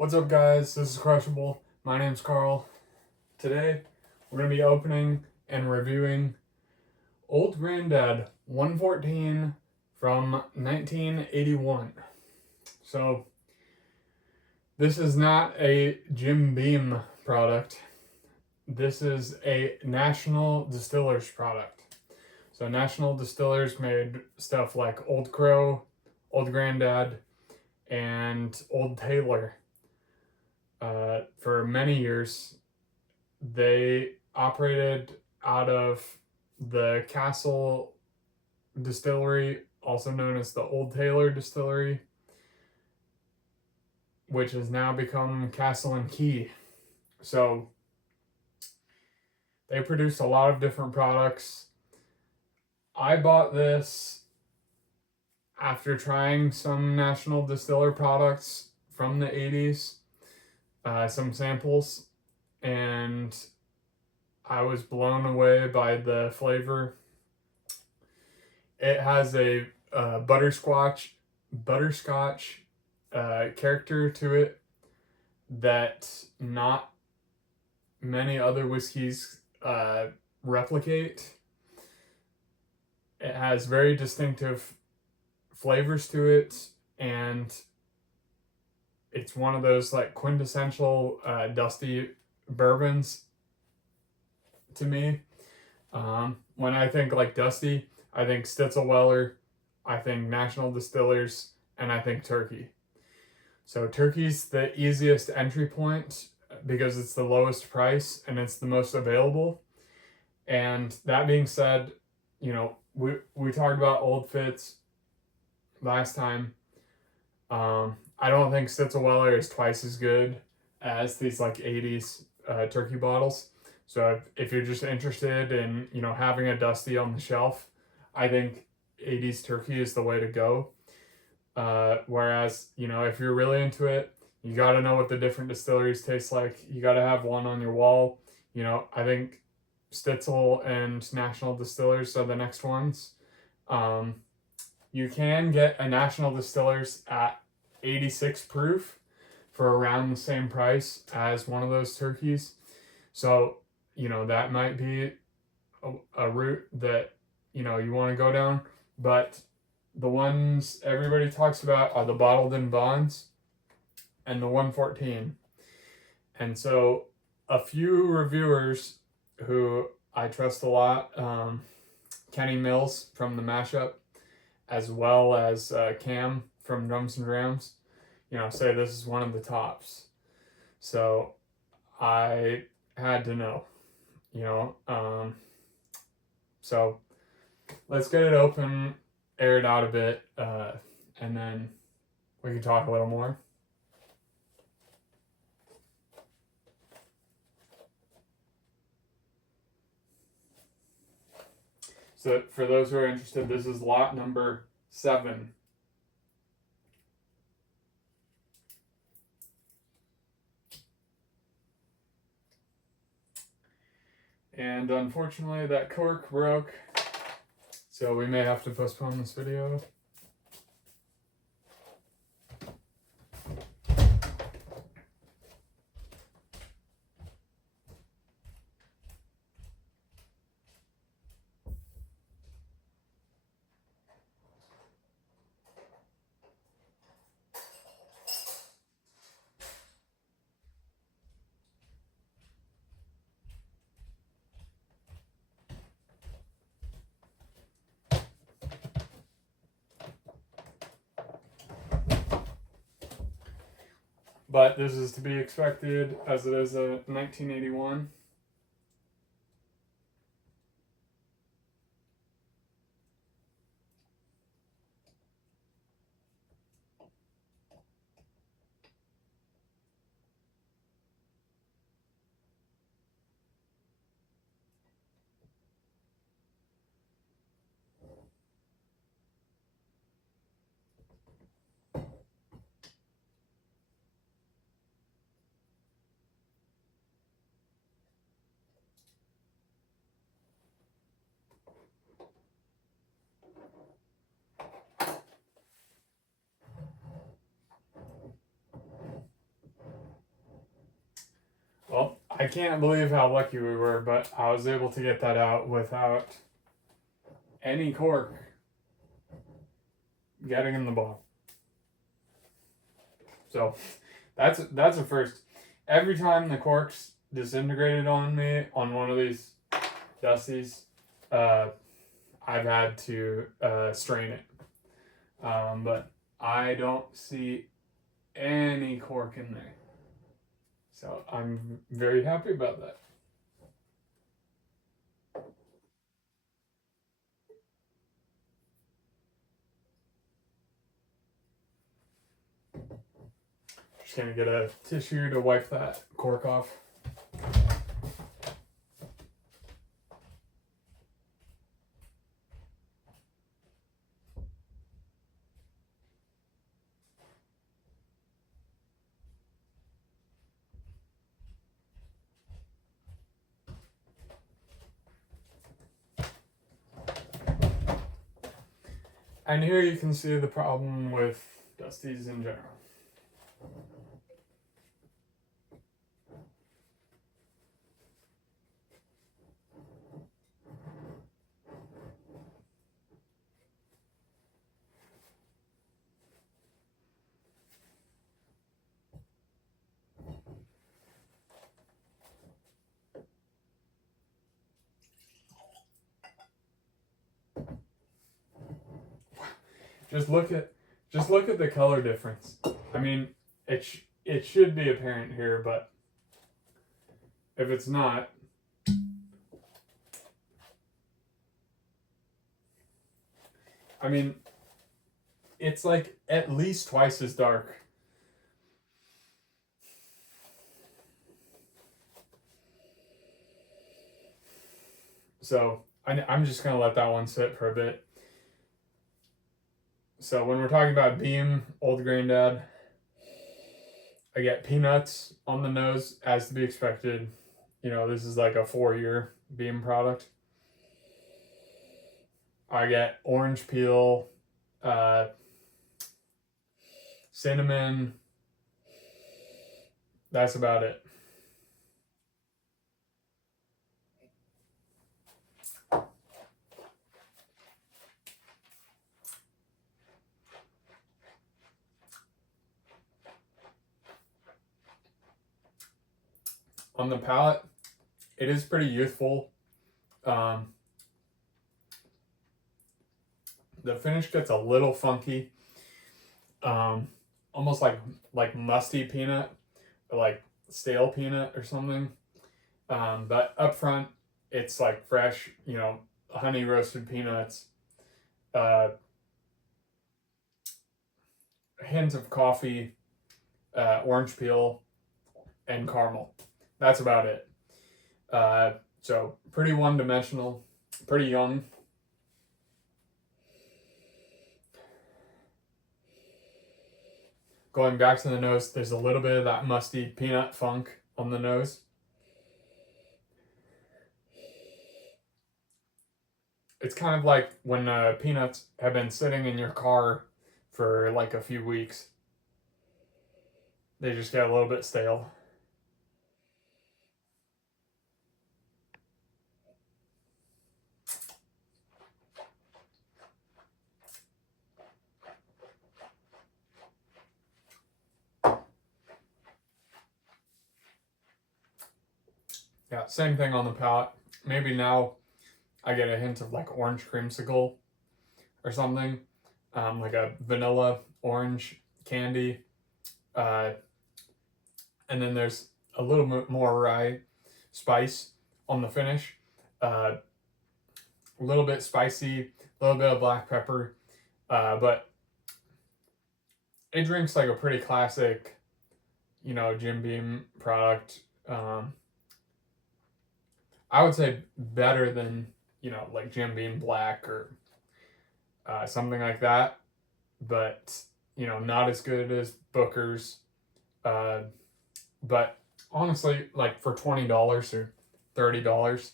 What's up, guys? This is Crushable. My name's Carl. Today, we're going to be opening and reviewing Old Grandad 114 from 1981. So, this is not a Jim Beam product. This is a National Distillers product. So, National Distillers made stuff like Old Crow, Old Grandad, and Old Taylor. For many years, they operated out of the Castle Distillery, also known as the Old Taylor Distillery, which has now become Castle and Key. So they produce a lot of different products. I bought this after trying some National Distiller products from the 80s, some samples, and I was blown away by the flavor. It has a butterscotch character to it that not many other whiskeys replicate. It has very distinctive flavors to it, and it's one of those like quintessential dusty bourbons to me. When I think like dusty, I think Stitzel-Weller, I think National Distillers, and I think Turkey. So Turkey's the easiest entry point because it's the lowest price and it's the most available. And that being said, you know, we talked about Old Fitz last time. I don't think Stitzel-Weller is twice as good as these like 80s turkey bottles. So if you're just interested in, you know, having a dusty on the shelf, I think 80s turkey is the way to go. Whereas, you know, if you're really into it, you got to know what the different distilleries taste like. You got to have one on your wall. You know, I think Stitzel and National Distillers are the next ones. You can get a National Distillers at 86 proof for around the same price as one of those turkeys. So, you know, that might be a route that, you know, you want to go down. But the ones everybody talks about are the bottled in bonds and the 114. And so a few reviewers who I trust a lot, Kenny Mills from the Mashup, as well as Cam from Drums and Drams, you know, say this is one of the tops. So I had to know, you know. So let's get it open, air it out a bit, and then we can talk a little more. So for those who are interested, this is lot number 7. And unfortunately that cork broke, so we may have to postpone this video. But this is to be expected as it is a 1981. I can't believe how lucky we were, but I was able to get that out without any cork getting in the bottle. So that's a first. Every time the cork's disintegrated on me on one of these Dusties, I've had to strain it. But I don't see any cork in there. So I'm very happy about that. Just gonna get a tissue to wipe that cork off. And here you can see the problem with Dusties in general. Just look at the color difference. I mean, it should be apparent here, but if it's not, I mean, it's like at least twice as dark. So I'm just gonna let that one sit for a bit. So when we're talking about Beam, Old Grandad, I get peanuts on the nose as to be expected. You know, this is like a 4-year Beam product. I get orange peel, cinnamon. That's about it. On the palate, it is pretty youthful. The finish gets a little funky, almost like musty peanut, or like stale peanut or something. But up front, it's like fresh, honey roasted peanuts, hints of coffee, orange peel, and caramel. That's about it. So pretty one-dimensional, pretty young. Going back to the nose, there's a little bit of that musty peanut funk on the nose. It's kind of like when peanuts have been sitting in your car for like a few weeks. They just get a little bit stale. Yeah, same thing on the palate. Maybe now I get a hint of like orange creamsicle or something, like a vanilla orange candy. And then there's a little bit more rye spice on the finish. A little bit spicy, a little bit of black pepper, but it drinks like a pretty classic, Jim Beam product. I would say better than, like Jim Beam Black or something like that, but, not as good as Booker's. But honestly, like for $20 or $30,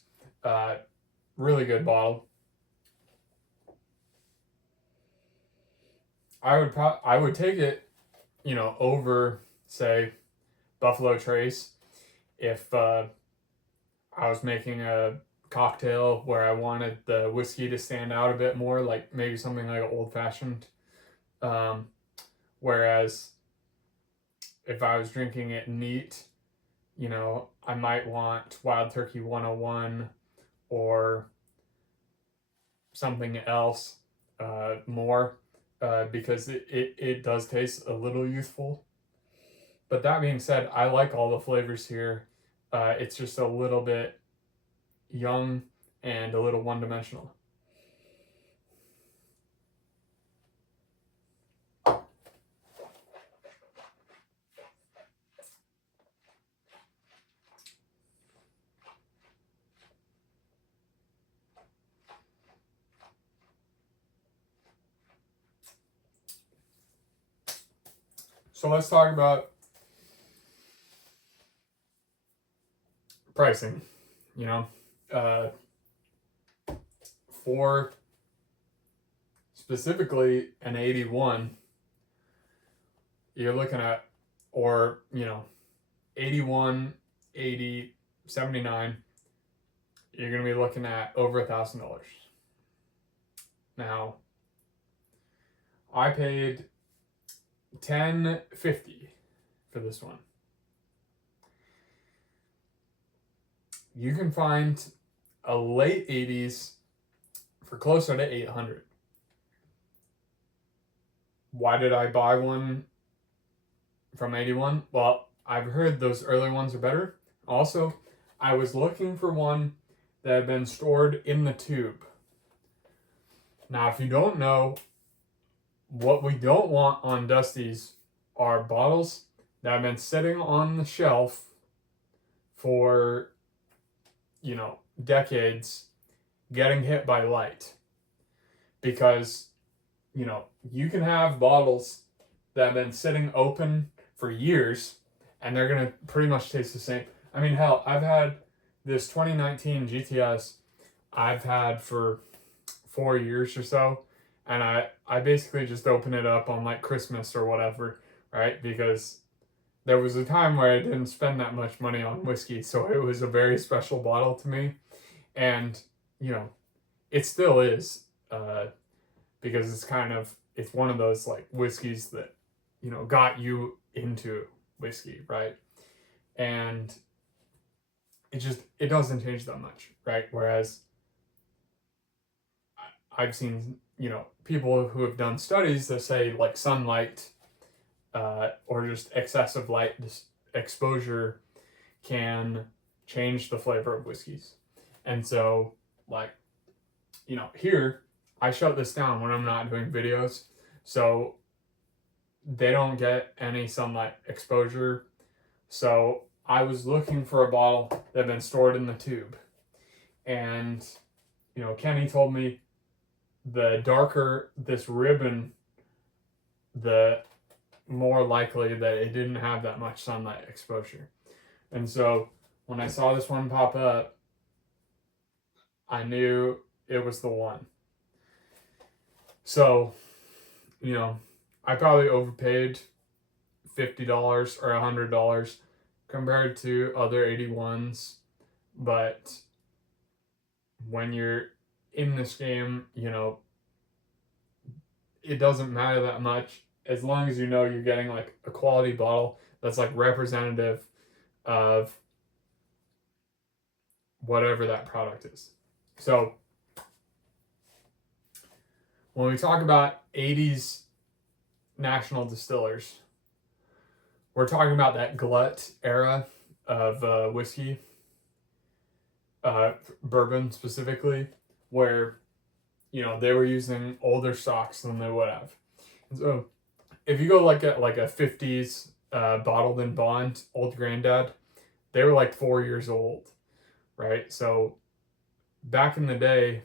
really good bottle. I would take it, over say Buffalo Trace if I was making a cocktail where I wanted the whiskey to stand out a bit more, like maybe something like an old fashioned. Um, Whereas if I was drinking it neat, I might want Wild Turkey 101 or something else more because it does taste a little youthful. But that being said, I like all the flavors here. It's just a little bit young and a little one dimensional. So let's talk about pricing. You know, uh, for specifically an 81, you're looking at, or 81, 80, 79, you're going to be looking at over $1,000. Now, I paid $10.50 for this one. You can find a late 80s for closer to 800. Why did I buy one from 81? Well, I've heard those early ones are better. Also, I was looking for one that had been stored in the tube. Now, if you don't know, what we don't want on Dusty's are bottles that have been sitting on the shelf for, decades getting hit by light. Because, you can have bottles that have been sitting open for years and they're going to pretty much taste the same. I mean, hell, I've had this 2019 GTS I've had for 4 years or so, and I basically just open it up on like Christmas or whatever, right? Because there was a time where I didn't spend that much money on whiskey, so it was a very special bottle to me, and it still is, because it's one of those like whiskeys that got you into whiskey, right? And it doesn't change that much, right? Whereas I've seen people who have done studies that say like sunlight or just excessive light exposure can change the flavor of whiskeys. And so like here I shut this down when I'm not doing videos, so they don't get any sunlight exposure. So I was looking for a bottle that had been stored in the tube, and Kenny told me the darker this ribbon, the more likely that it didn't have that much sunlight exposure. And so when I saw this one pop up, I knew it was the one. So, I probably overpaid $50 or $100 compared to other 81s, but when you're in this game, it doesn't matter that much as long as you're getting like a quality bottle that's like representative of whatever that product is. So when we talk about 80s national distillers, we're talking about that glut era of whiskey, bourbon specifically, where they were using older stocks than they would have. And so if you go like a 50s bottled in bond old Grandad, they were like 4 years old, right? So back in the day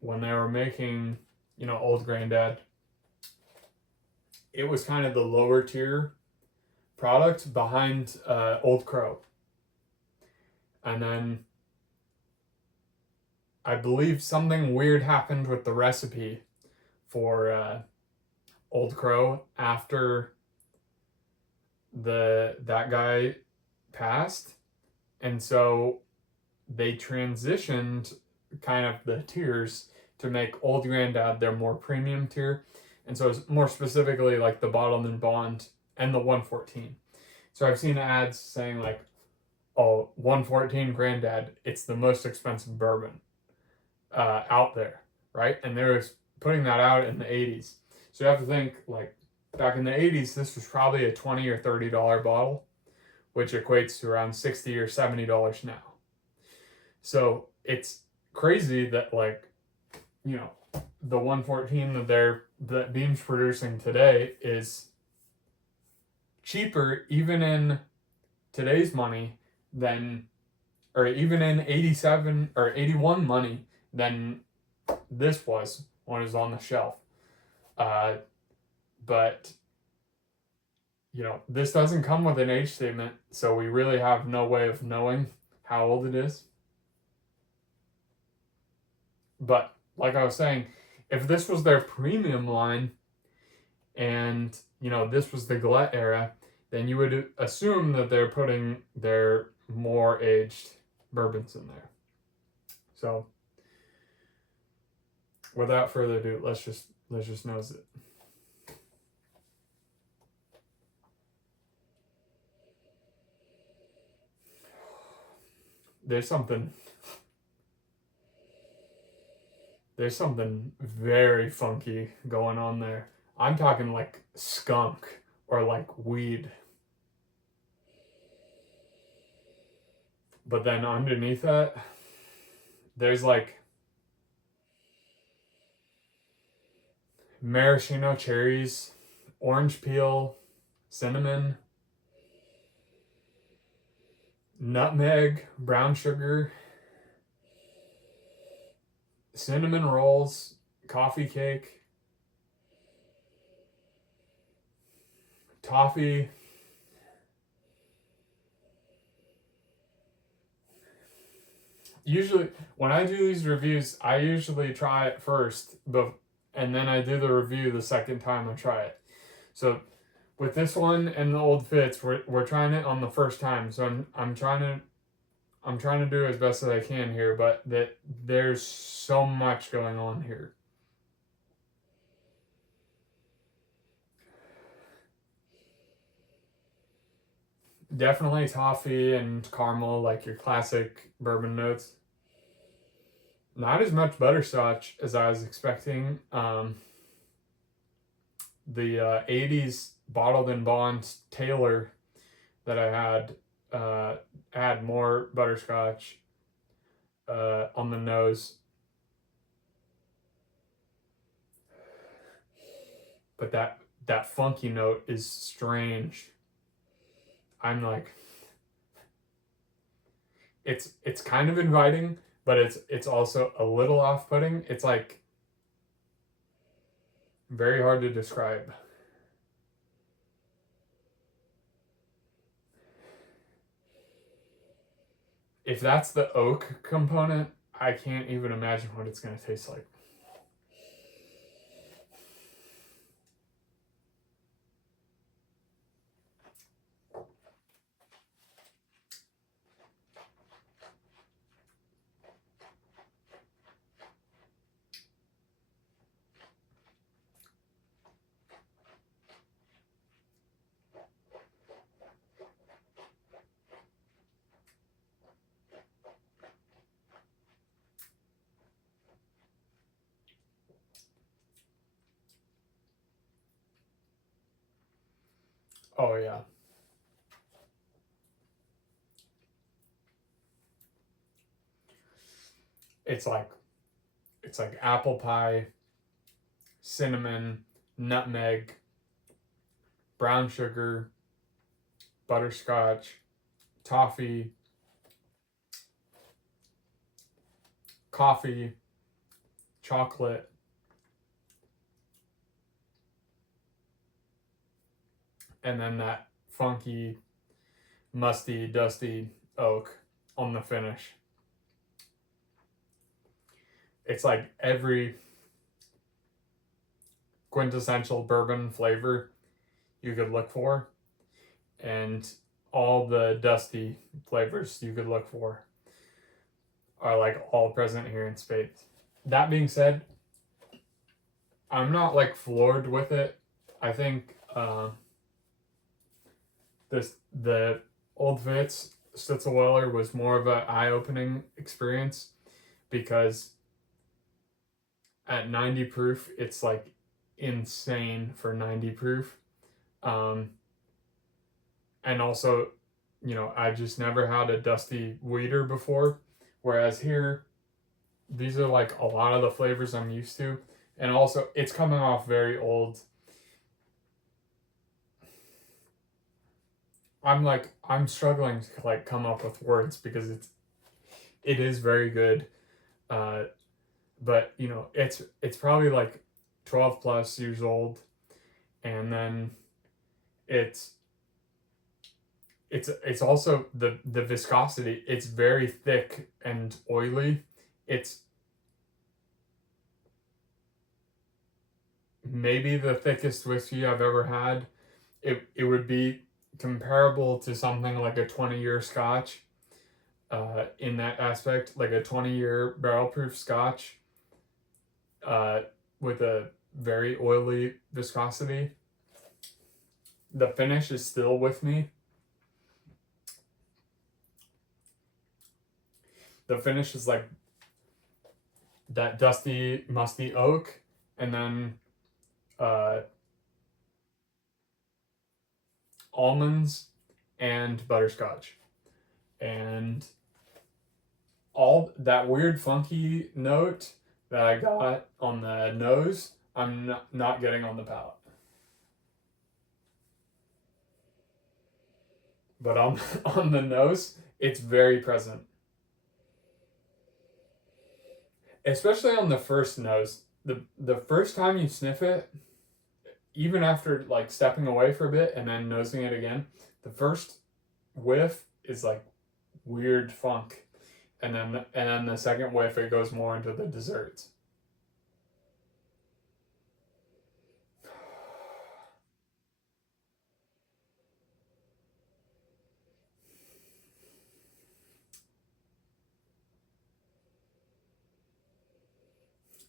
when they were making old Grandad, it was kind of the lower tier product behind Old Crow. And then I believe something weird happened with the recipe for Old Crow after that guy passed, and so they transitioned kind of the tiers to make Old Grandad their more premium tier. And so it's more specifically like the Bottled and Bond and the 114. So I've seen ads saying like, oh, 114 Grandad, it's the most expensive bourbon out there, right? And they were putting that out in the 80s. So you have to think like back in the 80s, this was probably a $20 or $30 bottle, which equates to around $60 or $70 now. So it's crazy that like, you know, the 114 that Beam's producing today is cheaper even in today's money than, or even in 87 or 81 money than this was when it was on the shelf. But you know, this doesn't come with an age statement, so we really have no way of knowing how old it is. But like I was saying, if this was their premium line and, you know, this was the Gillette era, then you would assume that they're putting their more aged bourbons in there. So without further ado, let's just nose it. There's something very funky going on there. I'm talking like skunk or like weed. But then underneath that, there's like maraschino cherries, orange peel, cinnamon, nutmeg, brown sugar, cinnamon rolls, coffee cake, toffee. Usually, when I do these reviews, I usually try it first, and then I do the review the second time I try it. So, with this one and the Old Fitz, we're trying it on the first time. So I'm trying to do as best as I can here, but there's so much going on here. Definitely toffee and caramel, like your classic bourbon notes. Not as much butterscotch as I was expecting. The 80s Bottled and Bond Taylor that I had more butterscotch on the nose. But that funky note is strange. I'm like, it's kind of inviting, but it's also a little off-putting. It's like very hard to describe. If that's the oak component, I can't even imagine what it's going to taste like. Oh yeah. It's like apple pie, cinnamon, nutmeg, brown sugar, butterscotch, toffee, coffee, chocolate, and then that funky, musty, dusty oak on the finish. It's like every quintessential bourbon flavor you could look for, and all the dusty flavors you could look for. are like all present here in spades. That being said, I'm not like floored with it. I think the Old Fitz Stitzelweller was more of an eye-opening experience because at 90 proof, it's like insane for 90 proof. Um, and also, I just never had a dusty weeder before. Whereas here, these are like a lot of the flavors I'm used to. And also, it's coming off very old. I'm struggling to like come up with words because it is very good. Uh, but it's probably like 12 plus years old, and then it's it's also the viscosity. It's very thick and oily. It's maybe the thickest whiskey I've ever had. It would be comparable to something like a 20-year Scotch. In that aspect, like a 20-year barrel proof Scotch, uh, with a very oily viscosity. The finish is still with me. The finish is like that dusty, musty oak, and then uh, almonds and butterscotch. And all that weird, funky note that I got on the nose, I'm not getting on the palate. But on, on the nose, it's very present. Especially on the first nose. The first time you sniff it, even after like stepping away for a bit and then nosing it again, the first whiff is like weird funk, and then the second whiff it goes more into the desserts.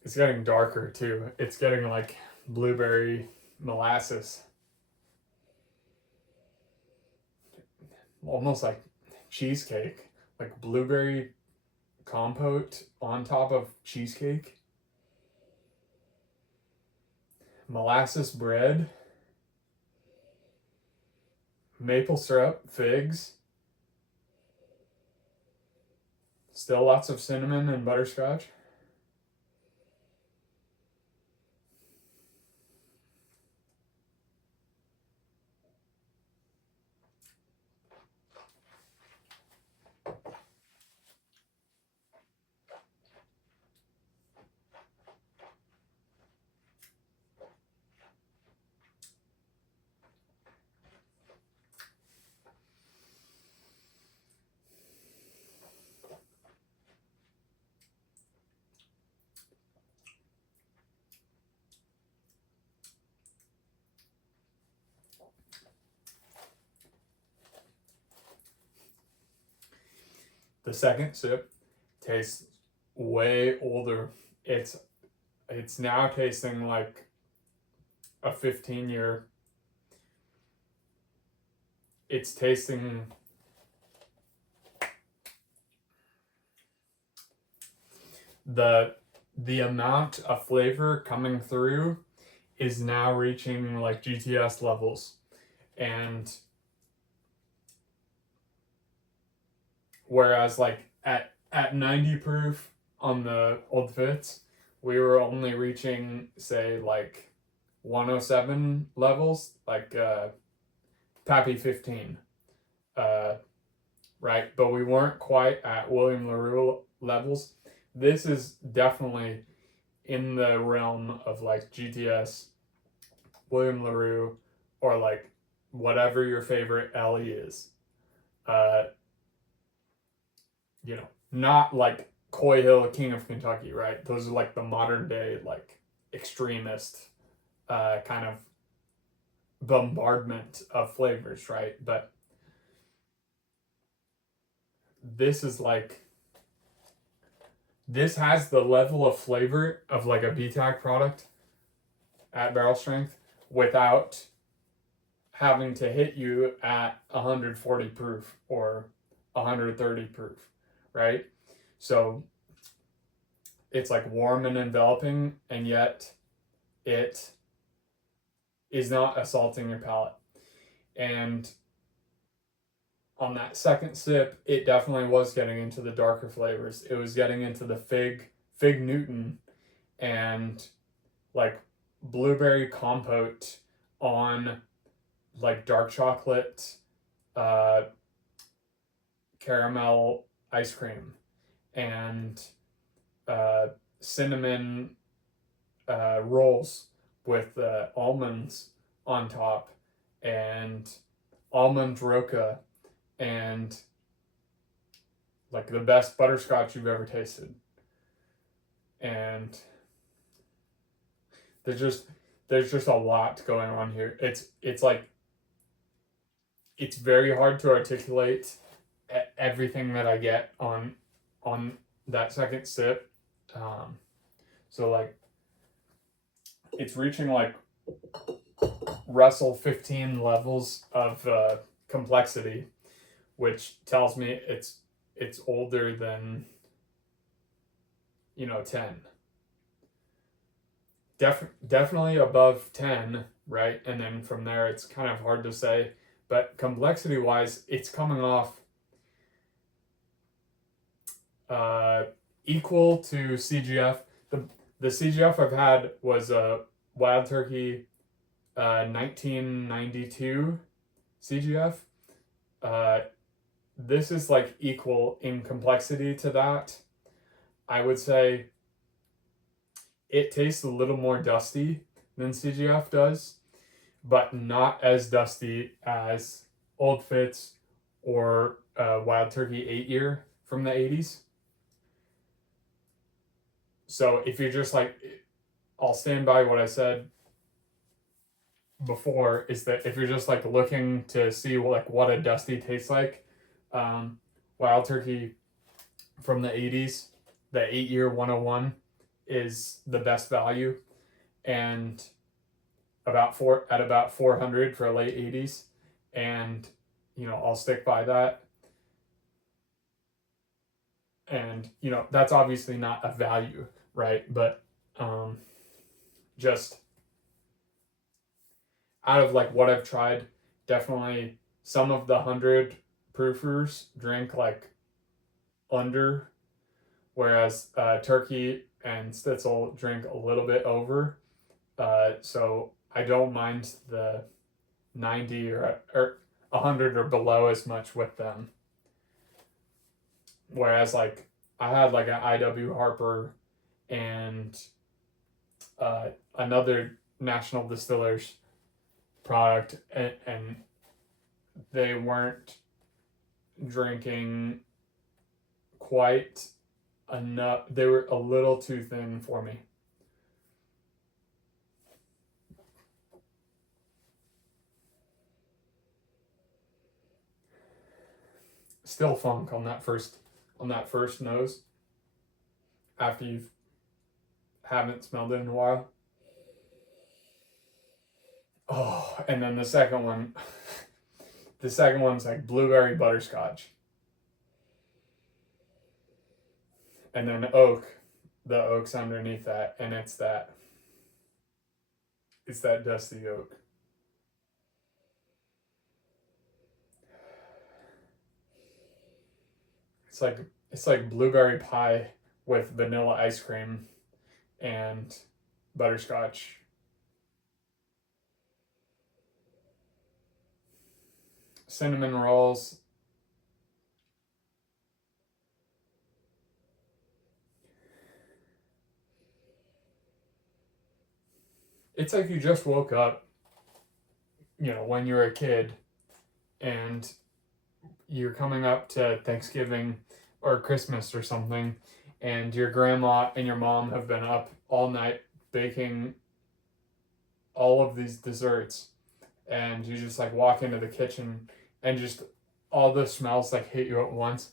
It's getting darker too. It's getting like blueberry molasses, almost like cheesecake, like blueberry compote on top of cheesecake, molasses bread, maple syrup, figs, still lots of cinnamon and butterscotch. The second sip tastes way older. It's now tasting like a 15-year. It's tasting the amount of flavor coming through is now reaching like GTS levels. And whereas like at 90 proof on the Old Fitz, we were only reaching say like 107 levels, like Pappy 15. Uh, right? But we weren't quite at William LaRue levels. This is definitely in the realm of like GTS, William LaRue, or like whatever your favorite Ellie is. Uh, not like Coy Hill, King of Kentucky, right? Those are like the modern day, like extremist kind of bombardment of flavors, right? But this is like this has the level of flavor of like a BTAC product at barrel strength without having to hit you at 140 proof or 130 proof, right? So it's like warm and enveloping, and yet it is not assaulting your palate. And on that second sip, it definitely was getting into the darker flavors. It was getting into the fig Newton, and like blueberry compote on like dark chocolate, uh, caramel ice cream, and cinnamon rolls with almonds on top, and almond roca, and like the best butterscotch you've ever tasted. And there's just a lot going on here. It's like it's very hard to articulate everything that I get on that second sip. So like it's reaching like Russell 15 levels of complexity, which tells me it's older than 10. Definitely above 10, right? And then from there it's kind of hard to say, but complexity wise it's coming off equal to CGF. The CGF I've had was a Wild Turkey 1992 CGF. This is like equal in complexity to that. I would say it tastes a little more dusty than CGF does, but not as dusty as Old Fitz or Wild Turkey 8-year from the 80s. So if you're just like, I'll stand by what I said before, is that if you're just like looking to see like what a dusty tastes like, Wild Turkey from the 80s, the 8-year 101 is the best value, and about 400 for late 80s, and I'll stick by that. And that's obviously not a value, right? But just out of like what I've tried, definitely some of the 100 proofers drink like under, whereas Turkey and Stitzel drink a little bit over. So I don't mind the 90 or 100 or below as much with them. Whereas like I had like an IW Harper and another National Distillers product, and they weren't drinking quite enough. They were a little too thin for me. Still funk on that first nose after you haven't smelled it in a while. Oh, and then the second one, the second one's like blueberry butterscotch, and then the oak's underneath that, and it's that dusty oak. It's like blueberry pie with vanilla ice cream and butterscotch. Cinnamon rolls. It's like you just woke up, when you're a kid, and you're coming up to Thanksgiving or Christmas or something, and your grandma and your mom have been up all night baking all of these desserts, and you just like walk into the kitchen and just all the smells like hit you at once,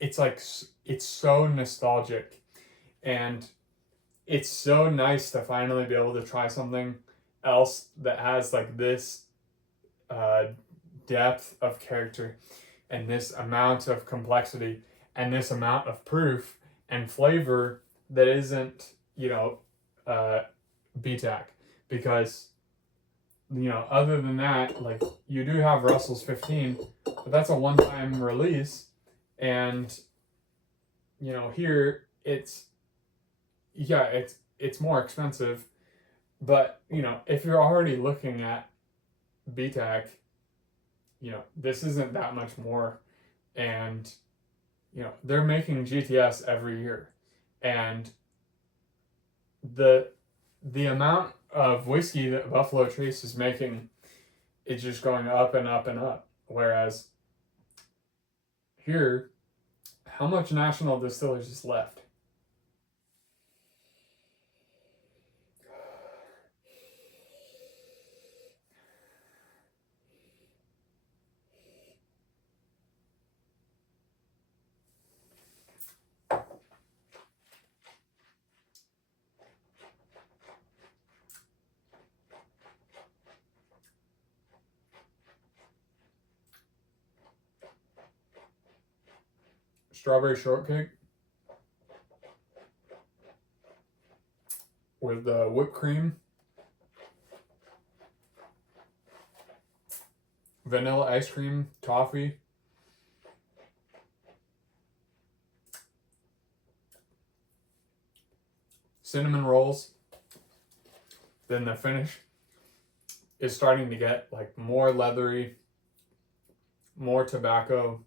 it's like it's so nostalgic, and it's so nice to finally be able to try something else that has like this uh, depth of character and this amount of complexity and this amount of proof and flavor that isn't, uh, BTAC. Because, other than that, like, you do have Russell's 15, but that's a one time release. And, here yeah, it's more expensive. But, if you're already looking at BTAC, this isn't that much more. And, they're making GTS every year. And the amount of whiskey that Buffalo Trace is making is just going up and up and up. Whereas here, how much National Distillers is left? Strawberry shortcake with whipped cream, vanilla ice cream, toffee. Cinnamon rolls. Then the finish is starting to get like more leathery, more tobacco.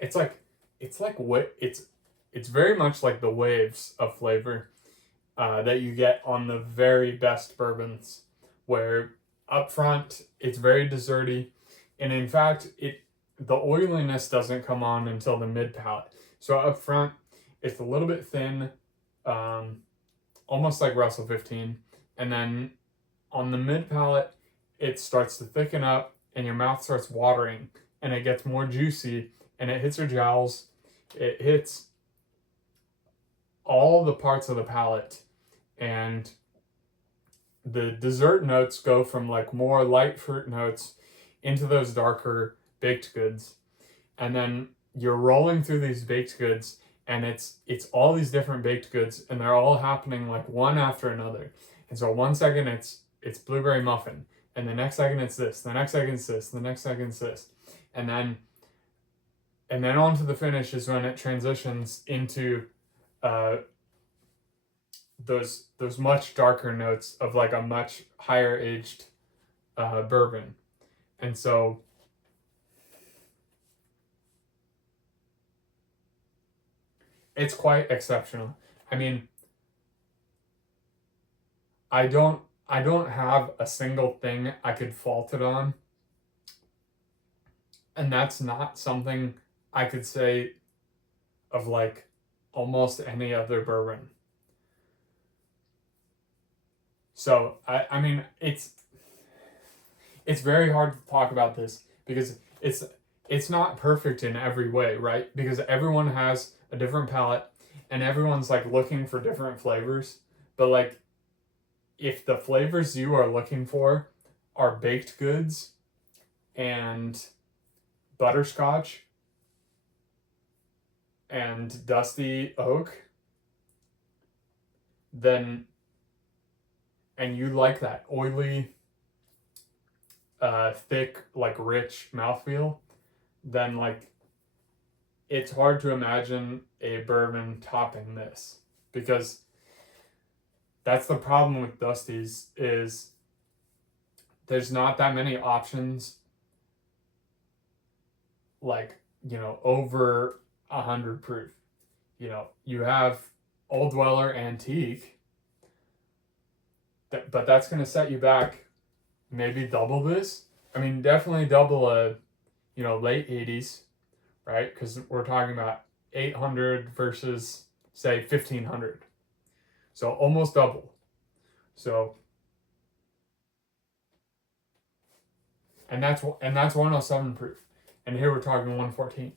It's like it's very much like the waves of flavor that you get on the very best bourbons, where up front it's very desserty, and in fact the oiliness doesn't come on until the mid palate. So up front it's a little bit thin, almost like Russell 15, and then on the mid palate it starts to thicken up and your mouth starts watering and it gets more juicy and it hits your jowls. It hits all the parts of the palate, and the dessert notes go from like more light fruit notes into those darker baked goods. And then you're rolling through these baked goods, and it's all these different baked goods, and they're all happening like one after another. And so 1 second it's blueberry muffin, and the next second it's this, the next second it's this, the next second it's this. And then on to the finish is when it transitions into those much darker notes of like a much higher aged bourbon. And so it's quite exceptional. I mean, I don't have a single thing I could fault it on. And that's not something I could say of like almost any other bourbon. So I mean it's very hard to talk about this because it's not perfect in every way, right? Because everyone has a different palate and everyone's like looking for different flavors. But like if the flavors you are looking for are baked goods and butterscotch and dusty oak, then and you like that oily, thick, like rich mouthfeel, then like it's hard to imagine a bourbon topping this, because that's the problem with Dusties is there's not that many options like, over 100 proof. You have Old Dweller Antique, but that's going to set you back maybe double this. I mean, definitely double a, late 80s, right? Because we're talking about 800 versus, say, 1500. So almost double. So, and that's 107 proof. And here we're talking 114.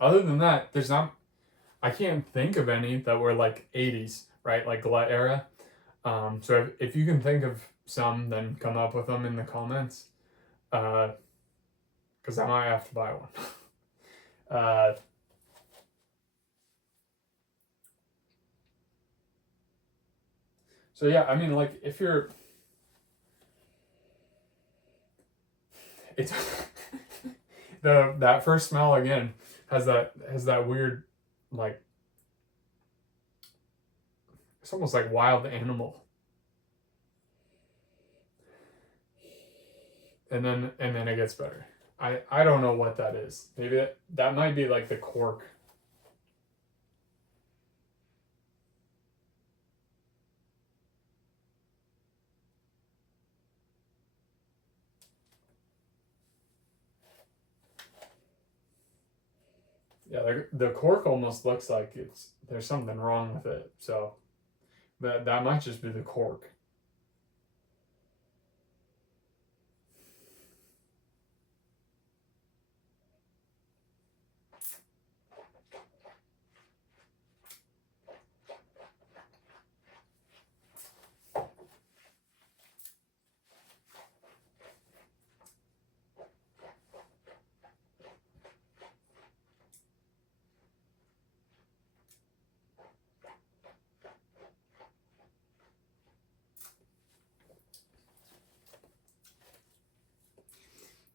Other than that, there's not. I can't think of any that were like 80s, right? Like glut era. So if you can think of some, then come up with them in the comments. Because I might have to buy one. uh, so yeah, I mean, like if you're, it's that first smell again has that weird, like, it's almost like wild animal. And then it gets better. I don't know what that is. Maybe that might be like the cork. Yeah, the cork almost looks like there's something wrong with it. So that might just be the cork.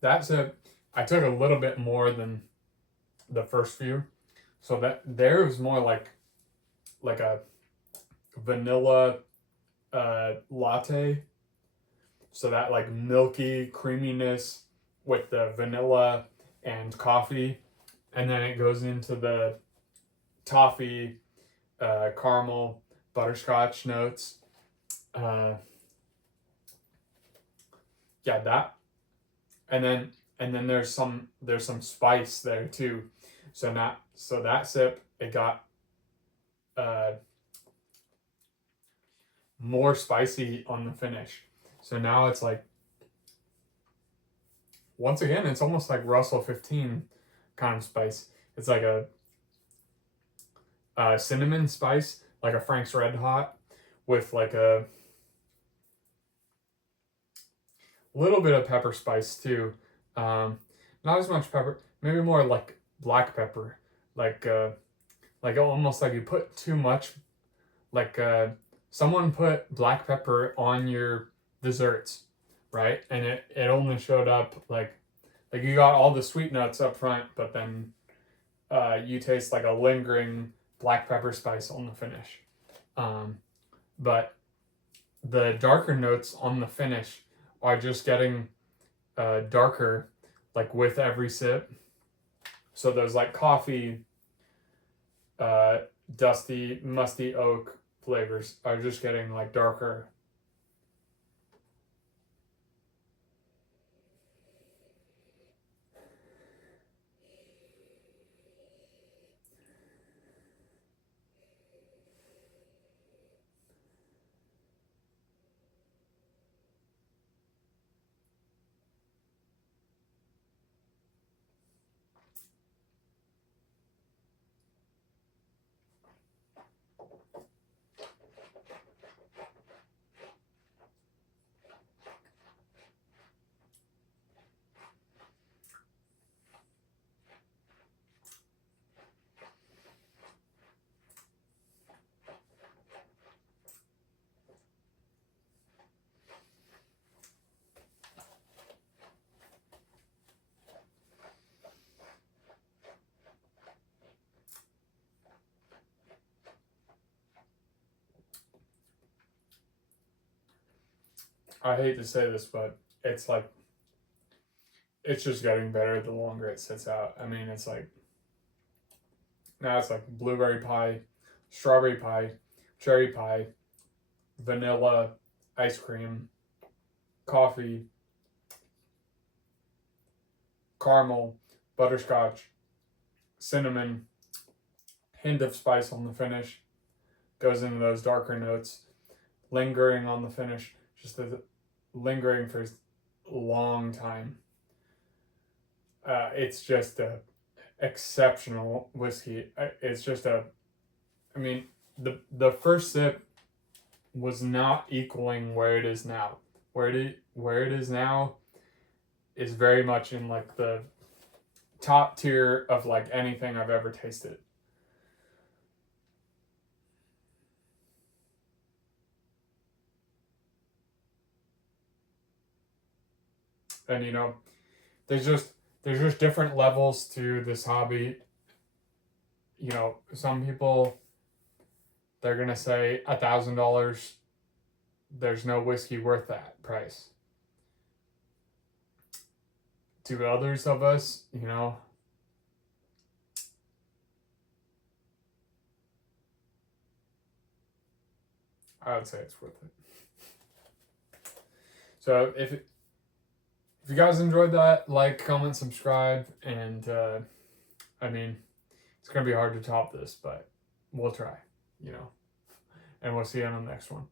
That's it. I took a little bit more than the first few, so that there was more like a vanilla latte. So that like milky creaminess with the vanilla and coffee, and then it goes into the toffee, caramel, butterscotch notes. Uh, yeah, that, and then there's some spice there too. So that sip it got uh, more spicy on the finish. So now it's like, once again, it's almost like Russell 15 kind of spice. It's like a cinnamon spice, like a Frank's Red Hot, with like a little bit of pepper spice too. Um, Not as much pepper, maybe more like black pepper, like almost like you put too much, like someone put black pepper on your desserts, right? And it only showed up like you got all the sweet notes up front, but then you taste like a lingering black pepper spice on the finish. Um, but the darker notes on the finish are just getting darker, like with every sip. So those like coffee, uh, dusty, musty oak flavors are just getting like darker. I hate to say this, but it's like it's just getting better the longer it sits out. I mean, it's like now it's like blueberry pie, strawberry pie, cherry pie, vanilla, ice cream, coffee, caramel, butterscotch, cinnamon, hint of spice on the finish, goes into those darker notes, lingering on the finish, just the lingering for long time. It's just a exceptional whiskey. It's just a, I mean, the first sip was not equaling where it is now. Where it is now is very much in like the top tier of like anything I've ever tasted. And you know, there's just different levels to this hobby. You know, some people, they're gonna say $1,000. There's no whiskey worth that price. To others of us, you know, I would say it's worth it. So if you guys enjoyed that, like, comment, subscribe, and I mean, it's gonna be hard to top this, but we'll try, you know. And we'll see you on the next one.